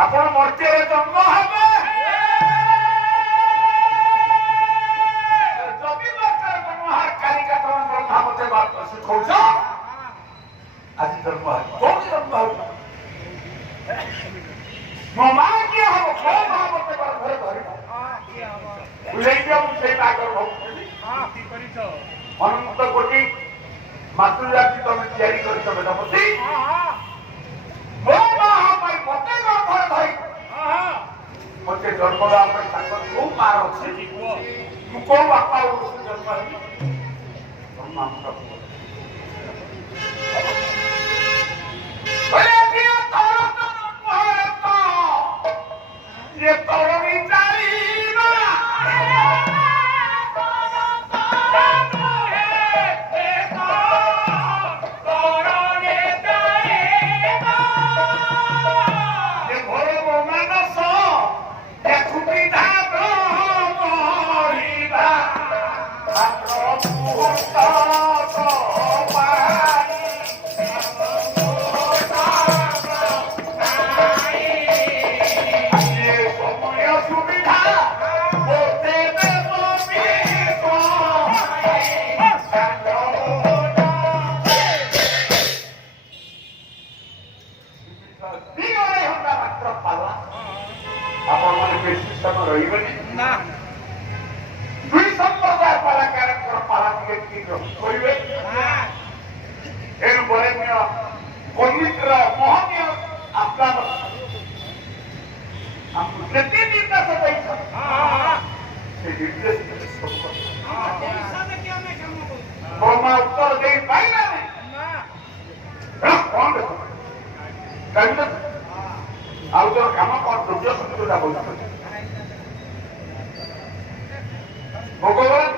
ଆପଣ ମର୍ତ୍ତ୍ୟରେ ଜନ୍ମ ହେବେ ଯଦି ଦରକାର କାଲିକା ତମେ ବ୍ରହ୍ମା ମତେ ଶିଖଉଛ ଆଜି ଜନ୍ମ ହେବ କୋଉଠି ଜନ୍ମ ହେବ ମୋ ମା କିଏ ହବ କୋଉ ମା ମତେ ଘରେ ଧରିବ ବୁଝେଇ ଦିଅ ମୁଁ ସେଇ ମା ଗର୍ଭ ଅନନ୍ତ କୋଟି ମାତୃଜାତି ତମେ ତିଆରି କରିଛ ବେଦପତି ମୋ ମା ପାଇଁ ମତେ ଗର୍ଭରେ ଧରି ମତେ ଜନ୍ମ ଦେବା ପାଇଁ ତାଙ୍କର କୋଉ ମାର ଅଛି ମୁଁ କୋଉ ବାପା ଜନ୍ମ ହେବି उत्तर दे पाइला ଆଉ ତୋର କାମ କଣ ଯୋଗ୍ୟ ସତ୍ୟଟା ବୋଲ ଭଗବାନ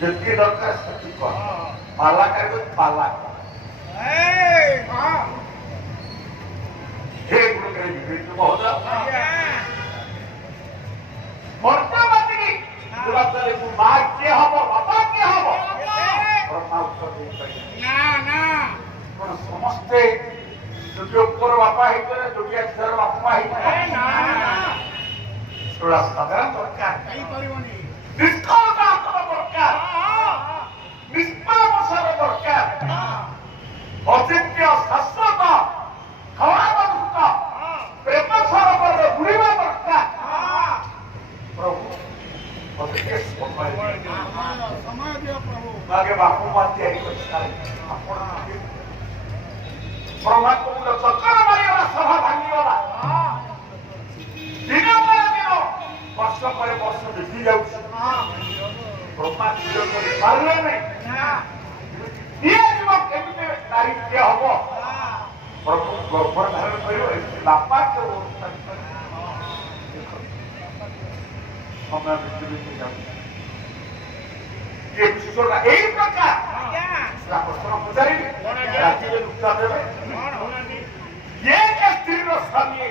ଯେତିକି ଦରକାର ସେତିକି କର ପାଲା କାଢିବ ପାଲା ହେ ଗୁରୁଦେବ ମହୋଦୟ ମର୍ତ୍ତ୍ୟବାଦୀ ମା କିଏ ହବ ବାପା କିଏ ହବ ବ୍ରହ୍ମା ଉତ୍ତର ଦେଇପାରିବେ ସମସ୍ତେ ଯଦି ଉପର ବାପା ହେଇଥିଲେ ଯୋଗିଆ ଝିଅର ବାପା ମା ହେଇଥିଲେ ସାଧାରଣ ଦରକାର ନିଷ୍କଳତା ଦରକାର ନିଷ୍ପାବସାର ଦରକାର ଅଚିନ୍ତ୍ୟ ଶାଶ୍ୱତ ଖଳାବଧୂତ ପ୍ରେମ ସରୋବରରେ ବୁଡ଼ିବା ଦରକାର ପ୍ରଭୁ ସମୟ ଦିଅ ପ୍ରଭୁ ଆଗେ ବାପୁ ମା ତିଆରି କରିସାରିଲେ ଆପଣ ବ୍ରହ୍ମାକୁଣ୍ଡ ଚକ୍ର ମାରିଗଲା ସଭା ଭାଙ୍ଗିଗଲା ଦିନ ପରେ ଦିନ ବର୍ଷ ପରେ ବର୍ଷ ବିତି ଯାଉଛି ବ୍ରହ୍ମା ସ୍ଥିର କରିପାରିଲେ ନାହିଁ କିଏ ଯିବ କେମିତି ନାରୀ କିଏ ହବ ପ୍ରଭୁ ଗର୍ଭ ଧାରଣ କରିବ ଏମିତି ବାପା କେଉଁ ସମୟ ବିତି ବିତି ଯାଉଛି ଏ ବିଶ୍ୱଟା ଏଇ ପ୍ରକାର ପ୍ରଶ୍ନ ପଚାରିବି ରାତିରେ ଉତ୍ତର ଦେବେ ସ୍ତ୍ରୀର ସ୍ୱାମୀ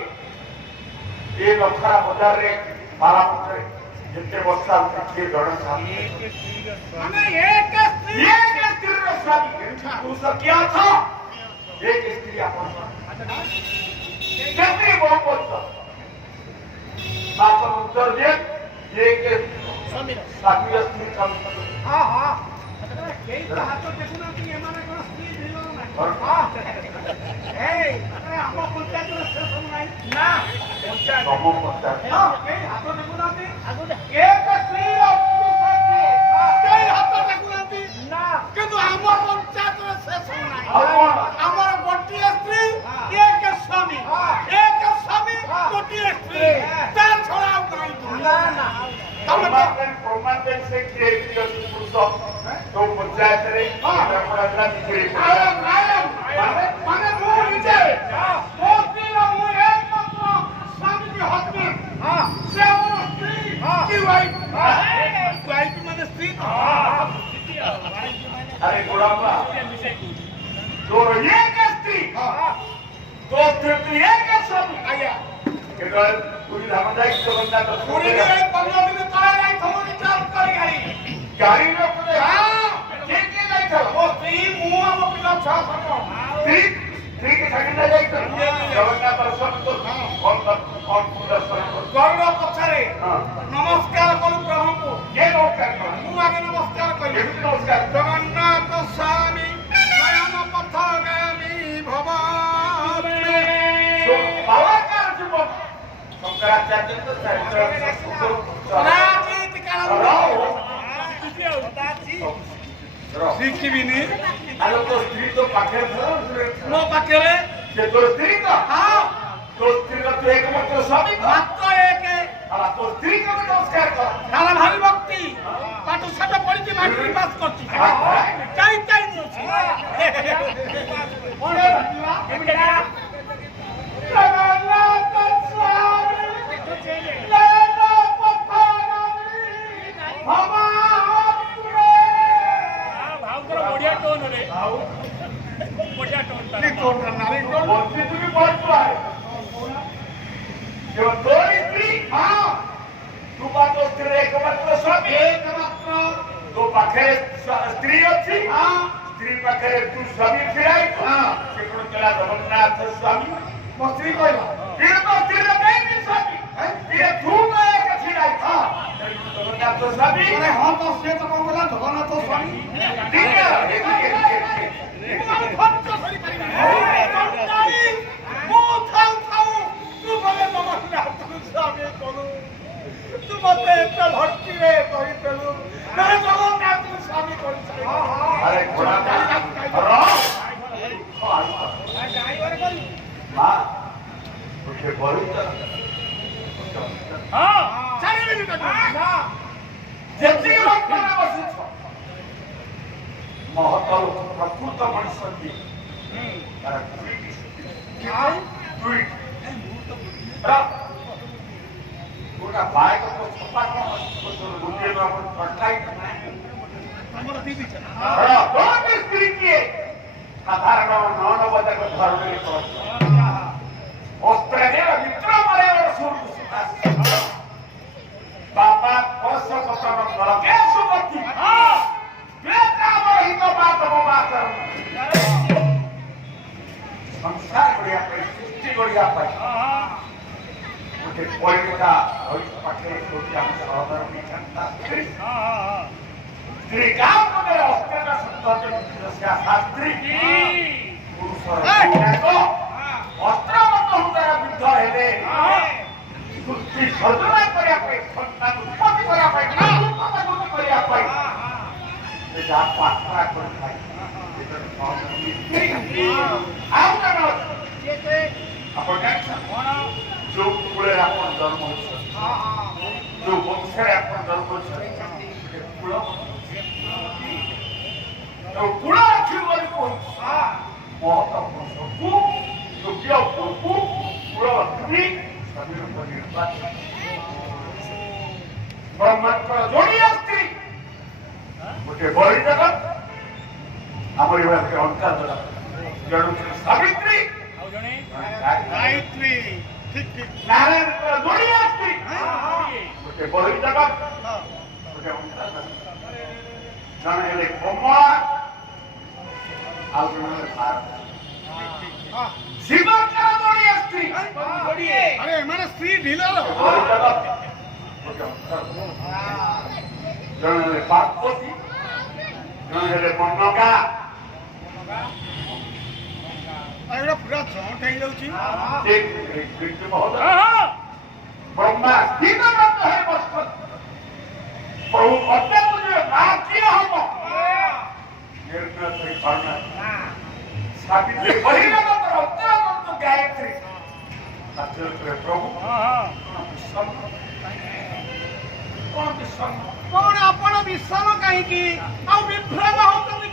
ଏ ଲଖରା ବଜାରରେ ପାରାମରେ ଯେତେ ବର୍ଷା ହଉଛି କିଏ ଜଣେ ସ୍ୱାମୀ ସ୍ତ୍ରୀର ସ୍ୱାମୀ କିଏ ଅଛ एक स्त्री आपण कितनी बहुत बोलता आपण उत्तर दे एक स्वामी स्त्री काम हां हां केई हाथ देखुना कि एमाने कोन स्त्री धिलो नाही हां ए अरे हम पंचायत रे शेष नाही ना पंचायत सब पंचायत हां केई हाथ देखुना कि एक स्त्री केई हाथ देखुना ना किंतु हमर पंचायत रे शेष नाही हमर गोटी स्त्री एक स्वामी गोटी स्त्री ता छोड़ाओ नहीं ना ना प्रमाण से तो पंचायत रे अपना निकले माने वो नीचे मोती रा मु एक मात्र स्वामी की हस्ती हां से हमर स्त्री की वाइफ माने स्त्री अरे गोड़ापा तो एक स्त्री तो स्त्री एक स्वामी आया केवल पूरी धामदाई संबंधा तो पूरी के 15 दिन तळे नाही थमोनी चाल करी गाड़ी गाड़ी में पूरे हां के नहीं चल वो स्त्री मुंह हम पिला छा सको स्त्री के संग ना जाई तो जवना पर सब तो कौन पूरा सब गरुड़ पछरे हां नमस्कार करू प्रभु को ये नमस्कार कर मु आगे नमस्कार करी ये नमस्कार जगन्नाथ स्वामी नयन पथगामी भवानी तो बाबा का जीवन शंकराचार्य तो चरित्र राजीत काल शिखिबिनी आलो तो स्त्री तो पाखे मो पाखेरे के तो स्त्री का हां तो स्त्री का तो एकमात्र स्वामी मात्र एक आ तो स्त्री का भी नमस्कार कर तारा भारी भक्ति पाटू साटा पड़ी के माटी पास करती चाई चाई नोची ओरे भटिया एमिडा जगन्नाथ स्वामी नयन पथगामी भवानी भाव करो बढ़िया टोन रे भाव बढ़िया टोन नी टोन करना रे टोन बोलती तू भी बहुत है जो दो स्त्री हां तू बात तो स्त्री एकमात्र स्वामी तो पाखे स्त्री अच्छी हां स्त्री पाखे तू स्वामी फिराई हां से कोन केला जगन्नाथ स्वामी मस्त्री कहला फिर तो स्त्री नहीं भी स्वामी ये तू तो एक फिराई हां जगन्नाथ स्वामी अरे हां तो से तो कहला जगन्नाथ स्वामी ठीक है हम फट सरी परिबा नहीं मो थाउ थाउ तू बोले जगन्नाथ स्वामी कोनु तू मते एता भक्ति रे कहि देलु मैं जगन्नाथ स्वामी कोन अरे घोड़ा ड्राइवर कोन मां उसे बोली तो हां 4 मिनिट ना ଯେତିକି ଲୋକମାନେ ବସିଛ ମହତର ପ୍ରକୃତ ମଣିଷ କିଏ ତାର ଗୋଟା ବାଇକ ଛପା ଗୋଟିଏ ସ୍ତ୍ରୀ କିଏ ସାଧାରଣ 9 ଧର୍ମରେ ଅସ୍ତ୍ରରେ ମିତ୍ର ମାରିବାର ସୁରୁ बाबा कोसो कोसो नंबर के सुमति हां बेटा वही तो बात वो बात संसार बढ़िया पे सृष्टि बढ़िया पे हां मुझे कोई का होई पटे छोटी हम सहोदर की क्षमता हां स्त्री का तो मेरा अस्त्र का संतोष का शास्त्री पुरुष को अस्त्र मत होता विद्ध हेले हां कुछ सदना करिया पे संतान उत्पत्ति करिया पे ना उत्पत्ति करिया पे ये जा पात्रा कर खाई आओ ना ये ते अपन कोन जो कुळे आपण जन्म होतो हां हां जो वंशरे आपण जन्म होतो कुळ तो कुळ जीवन को हां बहुत को जो किया को कुळ भी ब्रह्मांड जोड़ी स्त्री गोटे बड़ी जगत आमरी भाई अंका जगत जणु सावित्री गायत्री ठीक ठीक नारायण जोड़ी स्त्री गोटे बड़ी जगत गोटे अंका जगत जण हेले कमला आउ जण भारत ଶିବଙ୍କର ଯୋଡ଼ିଏ ସ୍ତ୍ରୀ ଆରେ ଏମାନେ ସ୍ତ୍ରୀ ଢିଲର ଜଣେ ହେଲେ ପାର୍ବତୀ ଜଣେ ହେଲେ ମନକା ଏଗୁଡ଼ା ପୁରା ଜଣ୍ଟ ହେଇଯାଉଛି ବ୍ରହ୍ମା ଦିନରାତ୍ର ହେ ବସିଛନ୍ତି ପ୍ରଭୁ ପଚାରୁ ଯେ ନା କିଏ ହବ ନିର୍ଣ୍ଣୟ କରିପାରୁନାହିଁ ସାବିତ୍ରୀ ବହିରଙ୍କର ଉତ୍ତର କରନ୍ତୁ ଗାୟତ୍ରୀ ସାଥିରେ ପ୍ରଭୁ କଣ ବିଷମ କଣ ଆପଣ ବିଷମ କାହିଁକି ଆଉ ବିଭ୍ରମ ହଉଛନ୍ତି